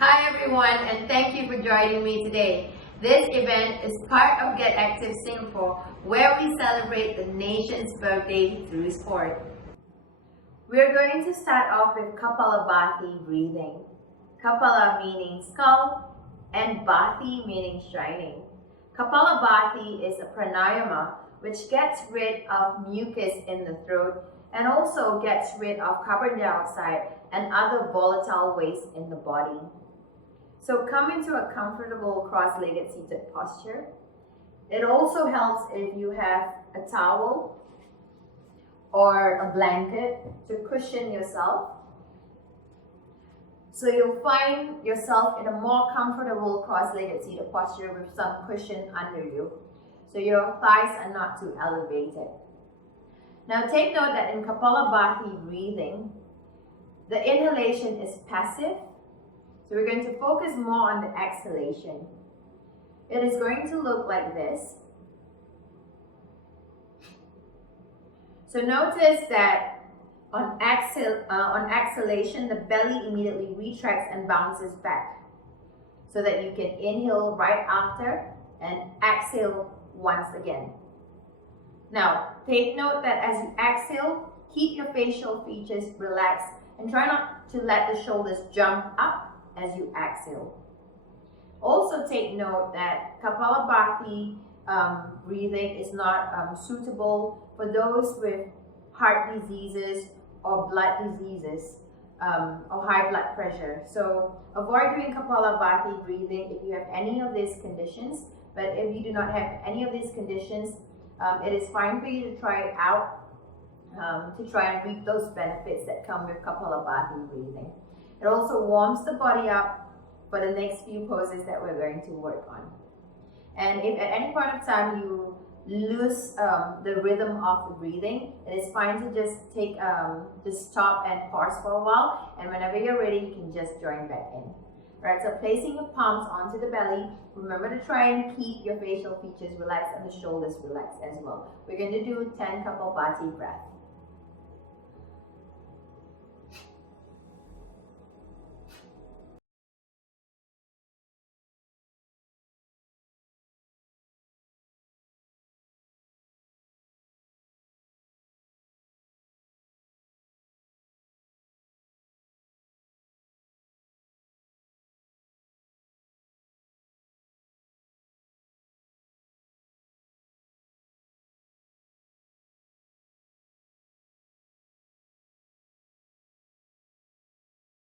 Hi everyone, and thank you for joining me today. This event is part of Get Active Singapore, where we celebrate the nation's birthday through sport. We're going to start off with Kapalabhati breathing. Kapala meaning skull and Bhati meaning shining. Kapalabhati is a pranayama which gets rid of mucus in the throat and also gets rid of carbon dioxide and other volatile waste in the body. So come into a comfortable cross-legged seated posture. It also helps if you have a towel or a blanket to cushion yourself. So you'll find yourself in a more comfortable cross-legged seated posture with some cushion under you. So your thighs are not too elevated. Now take note that in Kapalabhati breathing, the inhalation is passive. So we're going to focus more on the exhalation. It is going to look like this. So notice that on exhalation, the belly immediately retracts and bounces back so that you can inhale right after and exhale once again. Now, take note that as you exhale, keep your facial features relaxed and try not to let the shoulders jump up as you exhale. Also take note that Kapalabhati breathing is not suitable for those with heart diseases or blood diseases or high blood pressure. So avoid doing Kapalabhati breathing if you have any of these conditions. But if you do not have any of these conditions, it is fine for you to try it out to try and reap those benefits that come with Kapalabhati breathing. It also warms the body up for the next few poses that we're going to work on. And if at any point of time you lose the rhythm of the breathing, it is fine to just stop and pause for a while, and whenever you're ready, you can just join back in. Right, so placing your palms onto the belly, remember to try and keep your facial features relaxed and the shoulders relaxed as well. We're going to do 10 Kapalabhati breaths.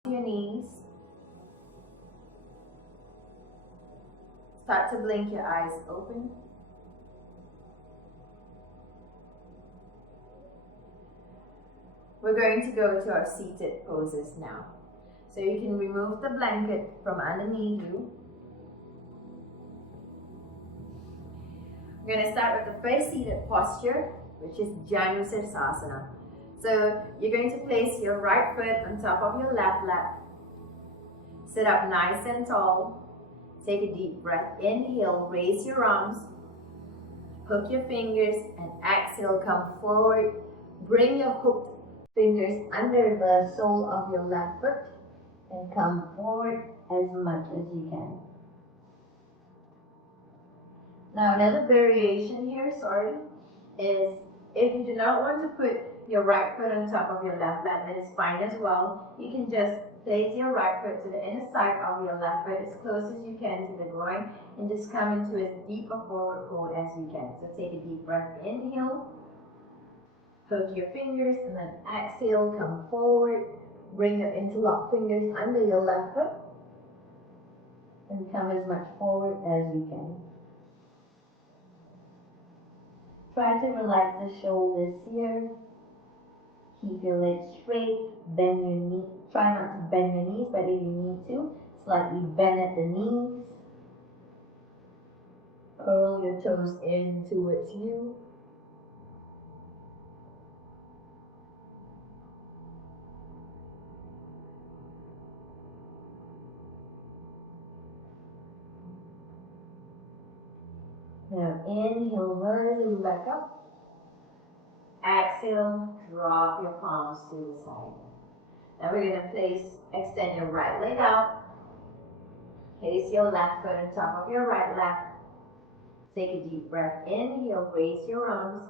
Your knees. Start to blink your eyes open. We're going to go to our seated poses now. So you can remove the blanket from underneath you. We're going to start with the first seated posture, which is Janu Sirsasana. So you're going to place your right foot on top of your left leg. Sit up nice and tall. Take a deep breath. Inhale, raise your arms. Hook your fingers and exhale, come forward. Bring your hooked fingers under the sole of your left foot and come forward as much as you can. Now another variation here, is if you do not want to put your right foot on top of your left leg, that is fine as well. You can just place your right foot to the inner side of your left foot as close as you can to the groin and just come into as deep a forward fold as you can. So take a deep breath, inhale, hook your fingers and then exhale, come forward, bring your interlocked fingers under your left foot and come as much forward as you can. Try to relax the shoulders here. Keep your legs straight. Bend your knees. Try not to bend your knees, but if you need to, slightly bend at the knees. Curl your toes in towards you. Now inhale, rising back up. Exhale, drop your palms to the side. Now we're going to extend your right leg out. Place your left foot on top of your right leg. Take a deep breath. Inhale, raise your arms.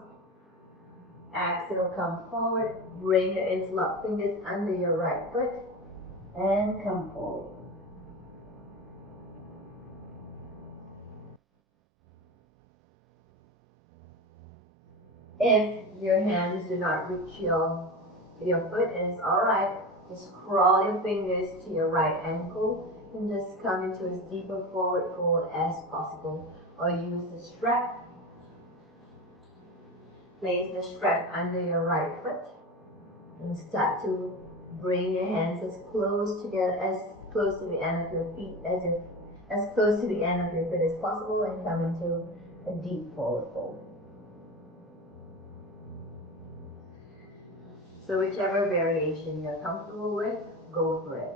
Exhale, come forward. Bring your interlock fingers under your right foot and come forward. If your hands do not reach your foot, it's alright. Just crawl your fingers to your right ankle and just come into as deep a forward fold as possible. Or use the strap. Place the strap under your right foot and start to bring your hands as close together, as close to the end of your feet, as close to the end of your foot as possible, and come into a deep forward fold. So whichever variation you're comfortable with, go for it.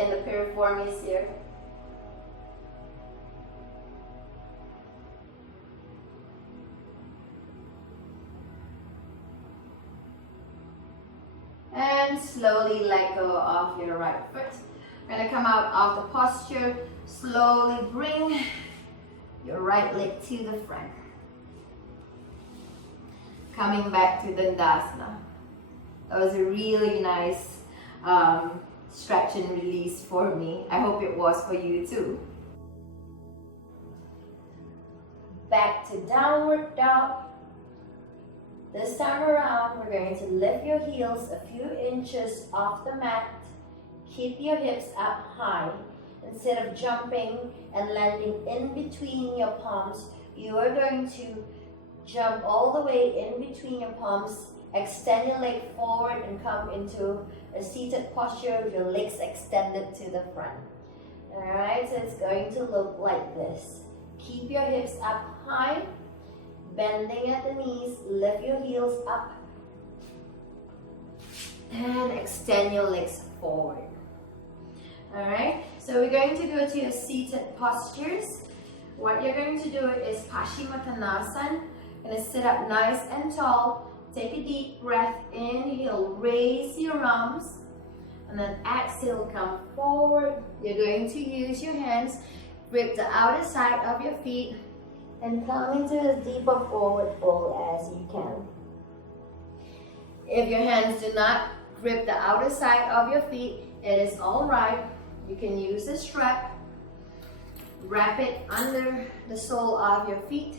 in the piriformis here. And slowly let go of your right foot. We're going to come out of the posture. Slowly bring your right leg to the front. Coming back to Dandasana. That was a really nice stretch and release for me. I hope it was for you too. Back to downward dog. This time around, we're going to lift your heels a few inches off the mat. Keep your hips up high. Instead of jumping and landing in between your palms, you are going to jump all the way in between your palms. Extend your leg forward and come into a seated posture with your legs extended to the front. Alright, so it's going to look like this. Keep your hips up high. Bending at the knees, lift your heels up and extend your legs forward. Alright, so we're going to go to your seated postures. What you're going to do is Paschimottanasana. You're going to sit up nice and tall. Take a deep breath, inhale, raise your arms, and then exhale, come forward. You're going to use your hands, grip the outer side of your feet, and come into as deeper forward fold as you can. If your hands do not grip the outer side of your feet, it is alright. You can use a strap, wrap it under the sole of your feet,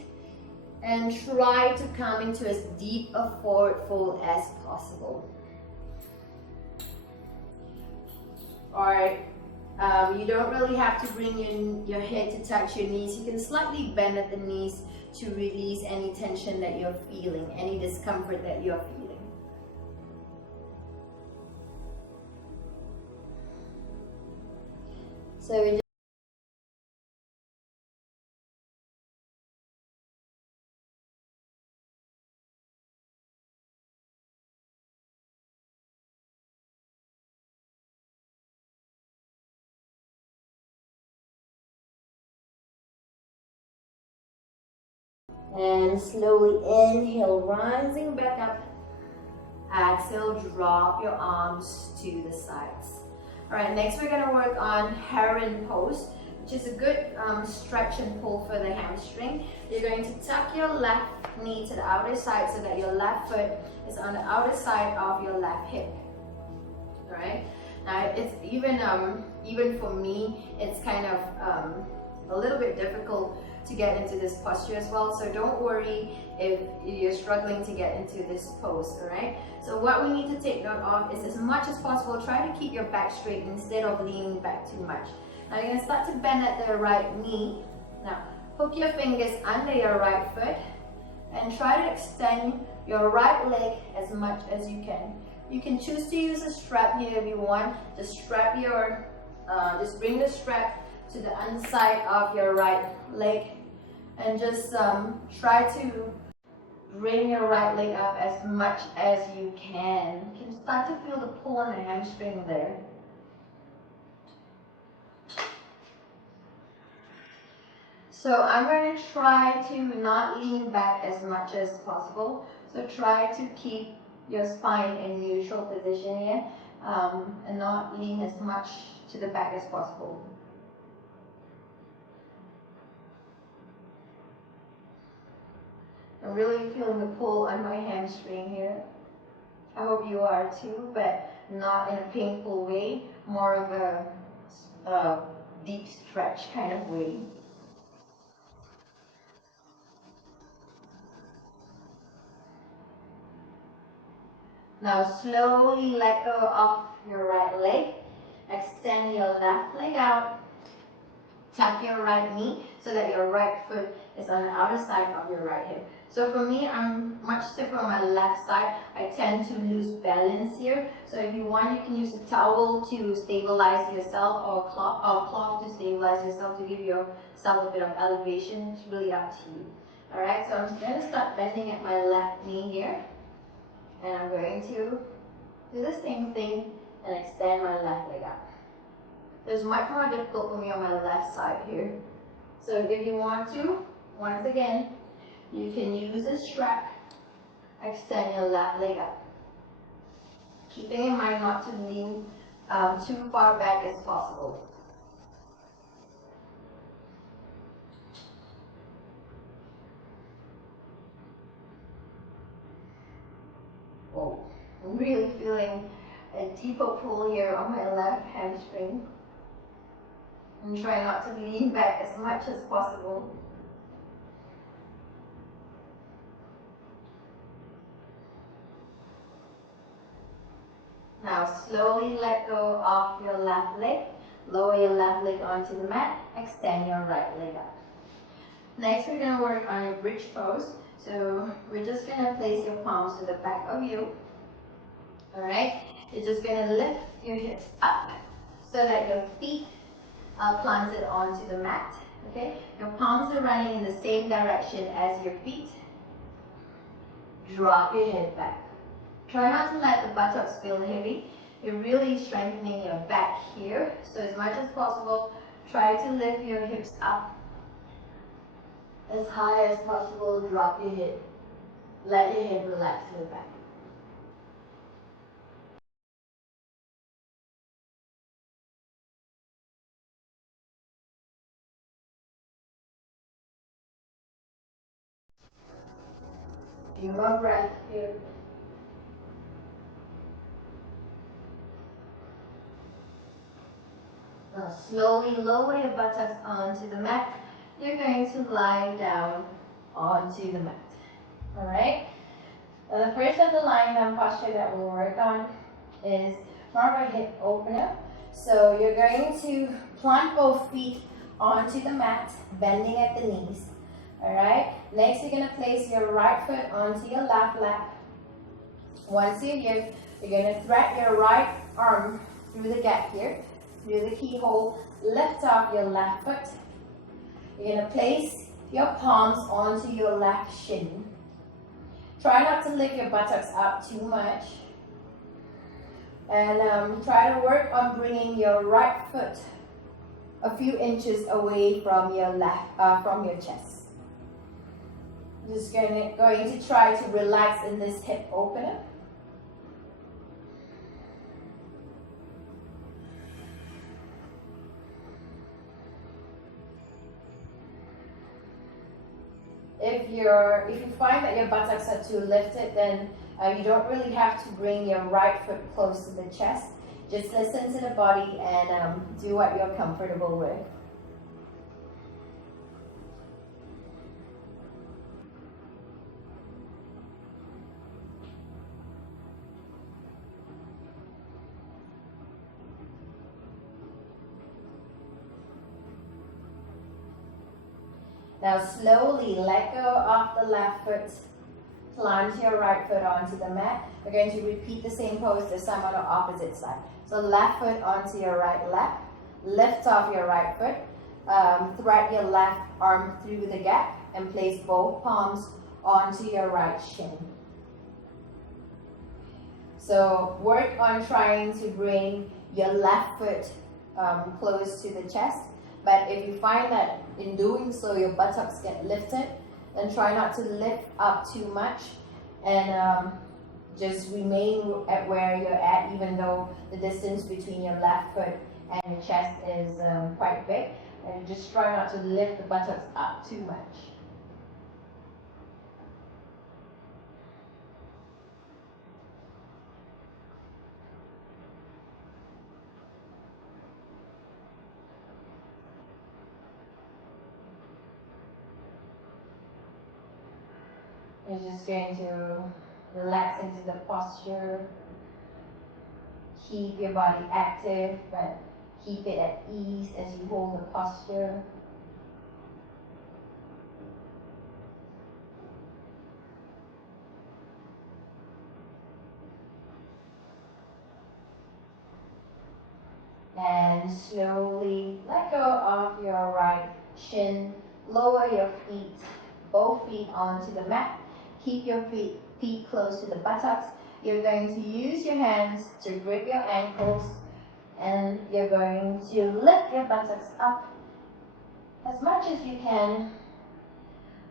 and try to come into as deep a forward fold as possible. Alright. You don't really have to bring your head to touch your knees. You can slightly bend at the knees to release any tension that you're feeling, any discomfort that you're feeling. So we just and slowly inhale, rising back up. Exhale, drop your arms to the sides. All right, next we're going to work on heron pose, which is a good stretch and pull for the hamstring. You're going to tuck your left knee to the outer side so that your left foot is on the outer side of your left hip. All right. Now it's even for me, it's kind of a little bit difficult to get into this posture as well, so don't worry if you're struggling to get into this pose. All right, so what we need to take note of is, as much as possible, try to keep your back straight instead of leaning back too much. Now you're going to start to bend at the right knee. Now hook your fingers under your right foot and try to extend your right leg as much as you can. You can choose to use a strap here if you want. Just strap your just bring the strap to the underside of your right leg and just try to bring your right leg up as much as you can. You can start to feel the pull on the hamstring there. So I'm going to try to not lean back as much as possible. So try to keep your spine in neutral position here and not lean as much to the back as possible. I'm really feeling the pull on my hamstring here. I hope you are too, but not in a painful way, more of a deep stretch kind of way. Now slowly let go of your right leg. Extend your left leg out. Tuck your right knee so that your right foot is on the outer side of your right hip. So for me, I'm much stiffer on my left side. I tend to lose balance here. So if you want, you can use a towel to stabilize yourself, or cloth to stabilize yourself, to give yourself a bit of elevation. It's really up to you. Alright, so I'm going to start bending at my left knee here. And I'm going to do the same thing and extend my left leg up. It's much more difficult for me on my left side here. So if you want to, once again, you can use the strap, extend your left leg up. Keeping in mind not to lean too far back as possible. Oh, I'm really feeling a deeper pull here on my left hamstring. And try not to lean back as much as possible. Now slowly let go of your left leg. Lower your left leg onto the mat. Extend your right leg up. Next, we're going to work on your bridge pose. So we're just going to place your palms to the back of you. Alright? You're just going to lift your hips up so that your feet are planted onto the mat. Okay? Your palms are running in the same direction as your feet. Drop your head back. Try not to let the buttocks feel heavy. You're really strengthening your back here. So as much as possible, try to lift your hips up as high as possible. Drop your head. Let your head relax to the back. Few more breaths here. Now slowly lower your buttocks onto the mat. You're going to lie down onto the mat. Alright? The first of the lying down posture that we'll work on is more of a hip opener. So you're going to plant both feet onto the mat, bending at the knees. Alright? Next, you're going to place your right foot onto your left lap. Once you're here, you're going to thread your right arm through the gap here, through the keyhole, lift off your left foot. You're going to place your palms onto your left shin. Try not to lift your buttocks up too much. And try to work on bringing your right foot a few inches away from your from your chest. Just going to try to relax in this hip opener. If you find that your buttocks are too lifted, then you don't really have to bring your right foot close to the chest. Just listen to the body and do what you're comfortable with. Now slowly let go of the left foot, plant your right foot onto the mat. We're going to repeat the same pose this time on the opposite side. So left foot onto your right lap, lift off your right foot, thread your left arm through the gap and place both palms onto your right shin. So work on trying to bring your left foot close to the chest. But if you find that in doing so your buttocks get lifted, then try not to lift up too much and just remain at where you're at, even though the distance between your left foot and your chest is quite big. And just try not to lift the buttocks up too much. You're just going to relax into the posture. Keep your body active, but keep it at ease as you hold the posture. And slowly let go of your right shin. Lower your feet, both feet onto the mat. Keep your feet close to the buttocks. You're going to use your hands to grip your ankles And you're going to lift your buttocks up as much as you can.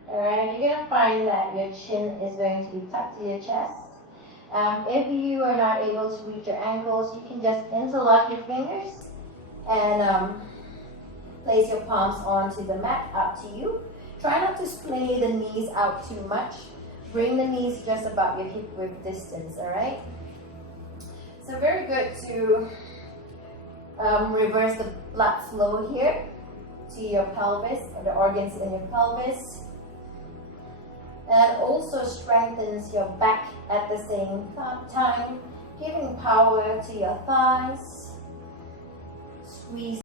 Alright, you're going to find that your chin is going to be tucked to your chest. If you are not able to reach your ankles, you can just interlock your fingers and place your palms onto the mat, up to you. Try not to splay the knees out too much. Bring the knees just about your hip width distance, alright? So very good to reverse the blood flow here to your pelvis, or the organs in your pelvis. And also strengthens your back at the same time, giving power to your thighs. Squeeze.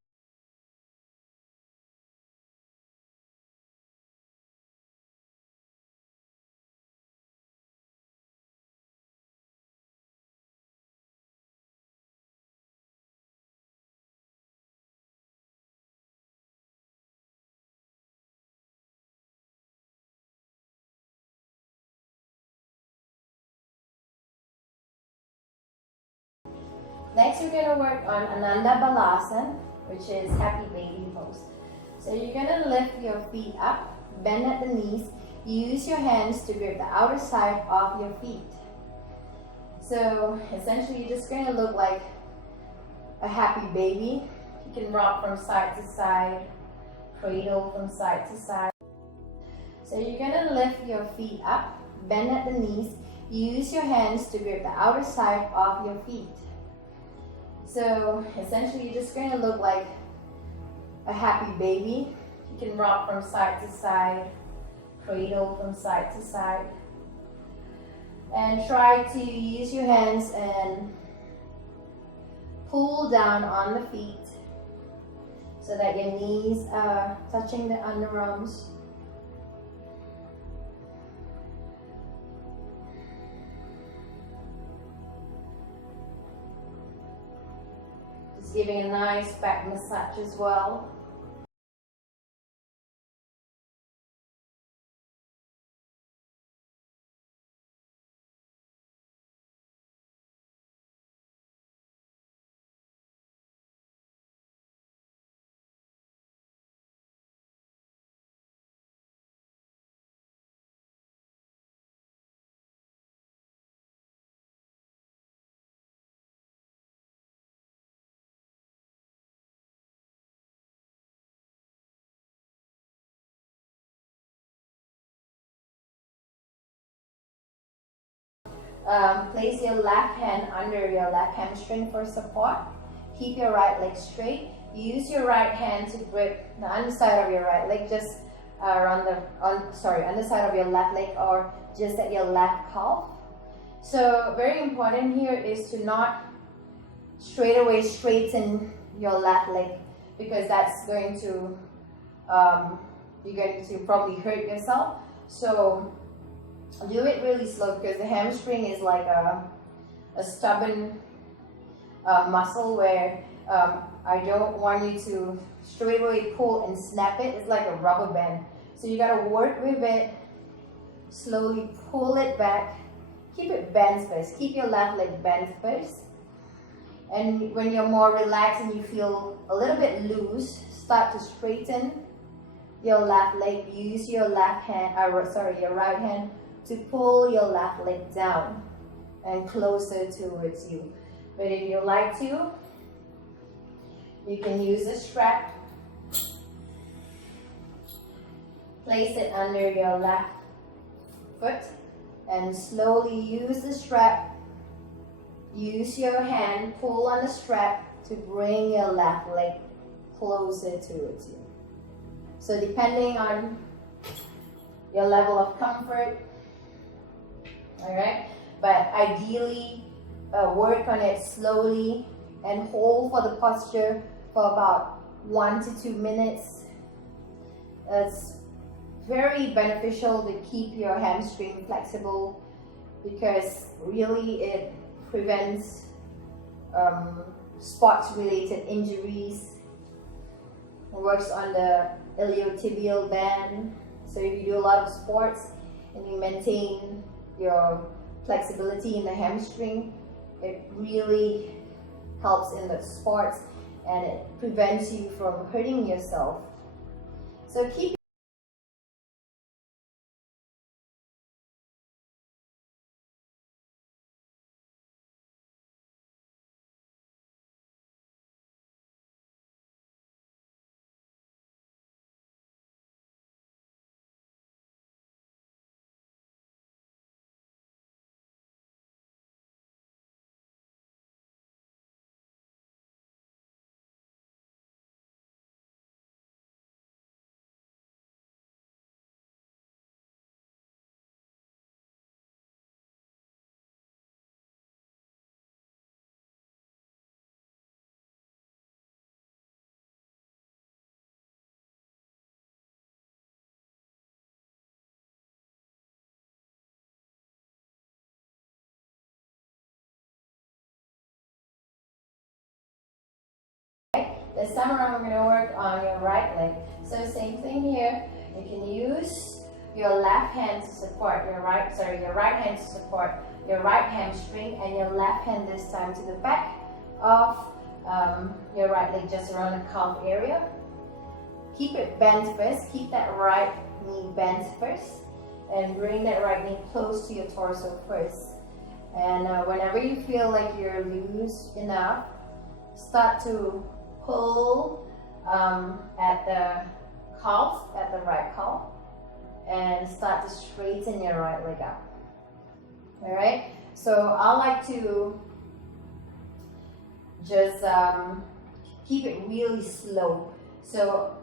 Next, we're going to work on Ananda Balasana, which is happy baby pose. So you're going to lift your feet up, bend at the knees. Use your hands to grip the outer side of your feet. So essentially, you're just going to look like a happy baby. You can rock from side to side, cradle from side to side. So you're going to lift your feet up, bend at the knees. Use your hands to grip the outer side of your feet. So essentially, you're just going to look like a happy baby. You can rock from side to side, cradle from side to side. And try to use your hands and pull down on the feet so that your knees are touching the underarms. Giving a nice back massage as well. Place your left hand under your left hamstring for support. Keep your right leg straight. Use your right hand to grip the underside of your right leg, just underside of your left leg, or just at your left calf. So very important here is to not straight away straighten your left leg, because that's going to you're going to probably hurt yourself. So do it really slow, because the hamstring is like a stubborn muscle where I don't want you to straight away pull and snap it. It's like a rubber band. So you gotta work with it, slowly pull it back, keep it bent first, keep your left leg bent first. And when you're more relaxed and you feel a little bit loose, start to straighten your left leg. Use your right hand to pull your left leg down and closer towards you. But if you like to, you can use a strap. Place it under your left foot and slowly use the strap. Use your hand, pull on the strap to bring your left leg closer towards you. So depending on your level of comfort, alright, but ideally work on it slowly and hold for the posture for about 1 to 2 minutes. It's very beneficial to keep your hamstring flexible, because really it prevents sports related injuries. It works on the iliotibial band. So if you do a lot of sports and you maintain your flexibility in the hamstring, it really helps in the sports, and it prevents you from hurting yourself. So keep this time around, we're going to work on your right leg. So same thing here. You can use your left hand to support your right hand to support your right hamstring, and your left hand this time to the back of your right leg, just around the calf area. Keep it bent first. Keep that right knee bent first, and bring that right knee close to your torso first. And whenever you feel like you're loose enough, start to pull at the calf, at the right calf, and start to straighten your right leg out. All right, so I like to just keep it really slow. So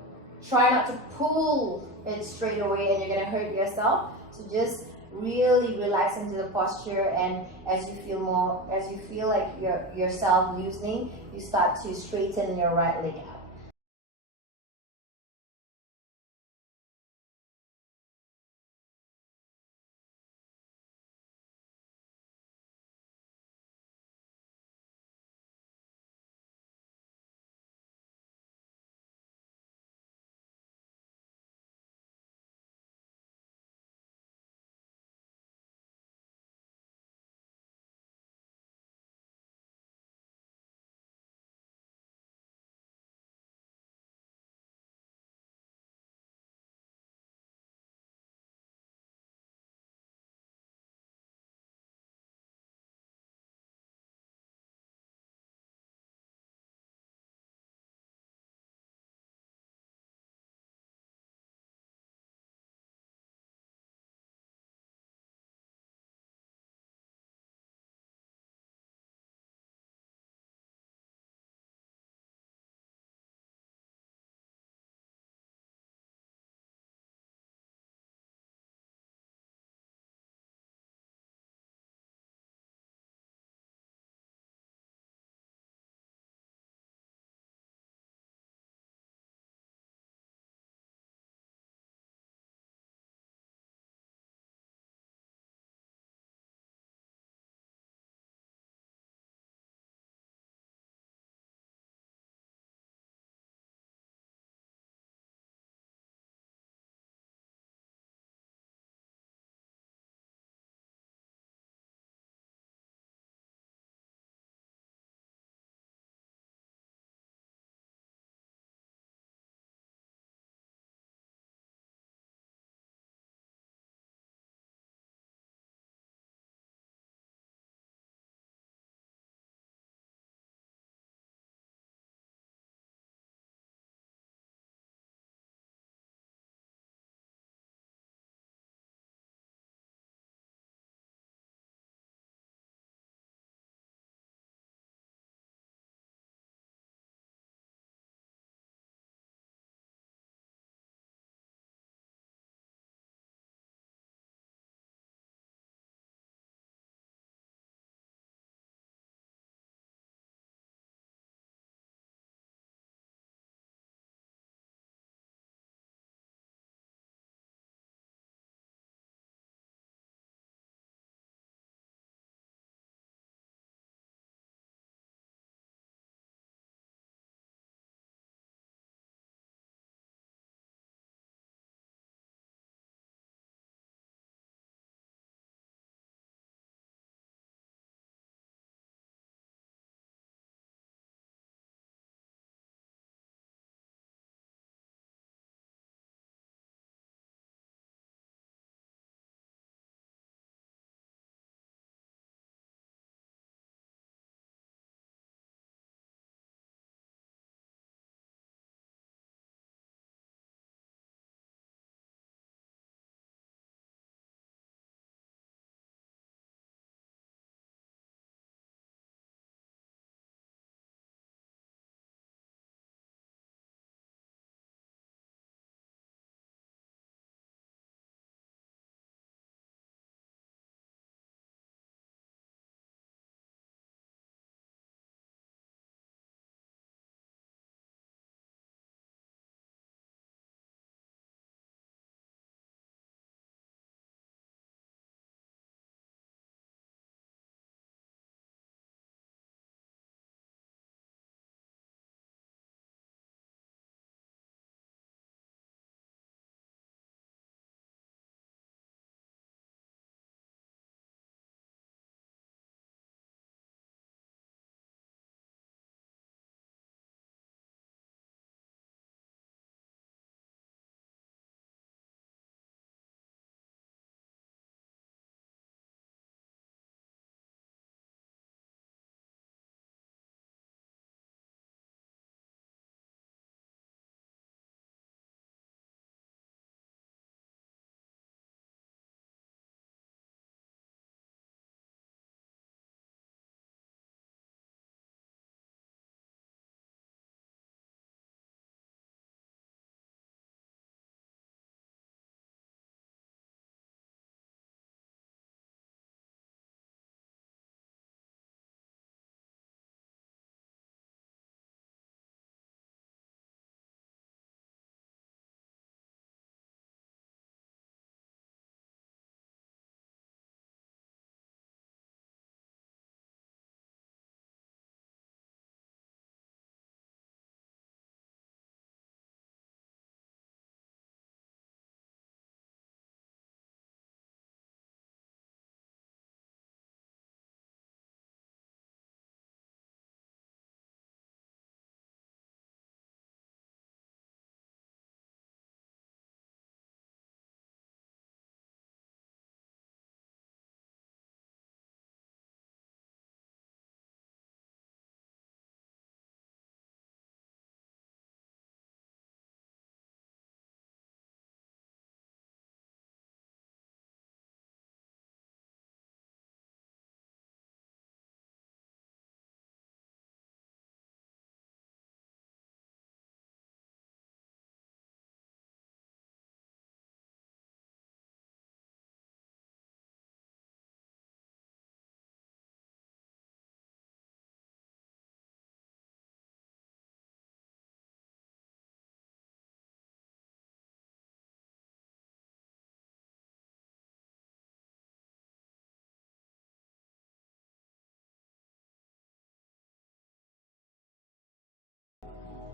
try not to pull it straight away and you're gonna hurt yourself. So just really relax into the posture, and as you feel like yourself loosening, you start to straighten your right leg out.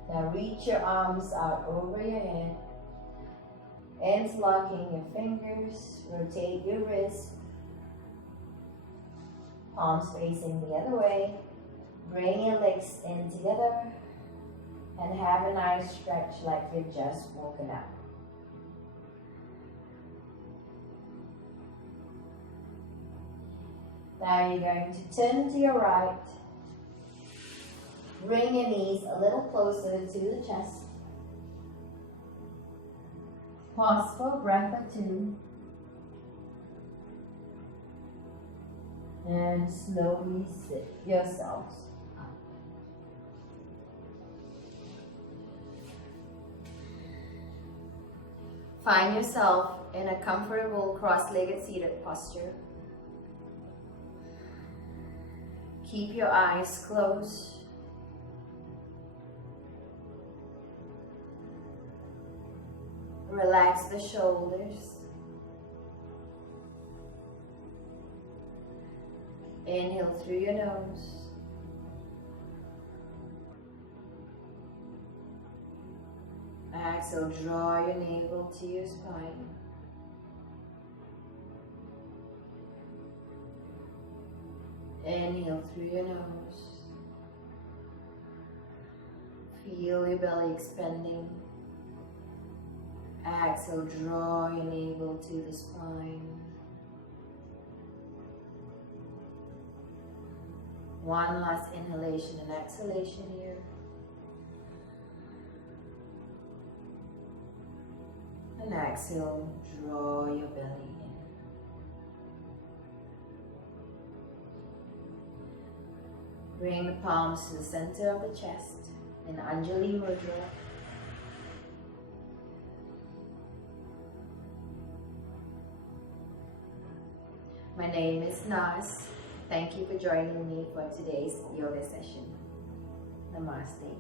Now reach your arms out over your head. Interlocking your fingers. Rotate your wrists. Palms facing the other way. Bring your legs in together. And have a nice stretch like you've just woken up. Now you're going to turn to your right. Bring your knees a little closer to the chest. Pause for a breath or two. And slowly sit yourselves up. Find yourself in a comfortable cross-legged seated posture. Keep your eyes closed. Relax the shoulders. Inhale through your nose. Exhale, draw your navel to your spine. Inhale through your nose. Feel your belly expanding. Exhale, draw your navel to the spine. One last inhalation and exhalation here. And exhale, draw your belly in. Bring the palms to the center of the chest in Anjali Mudra. My name is Nas. Thank you for joining me for today's yoga session. Namaste.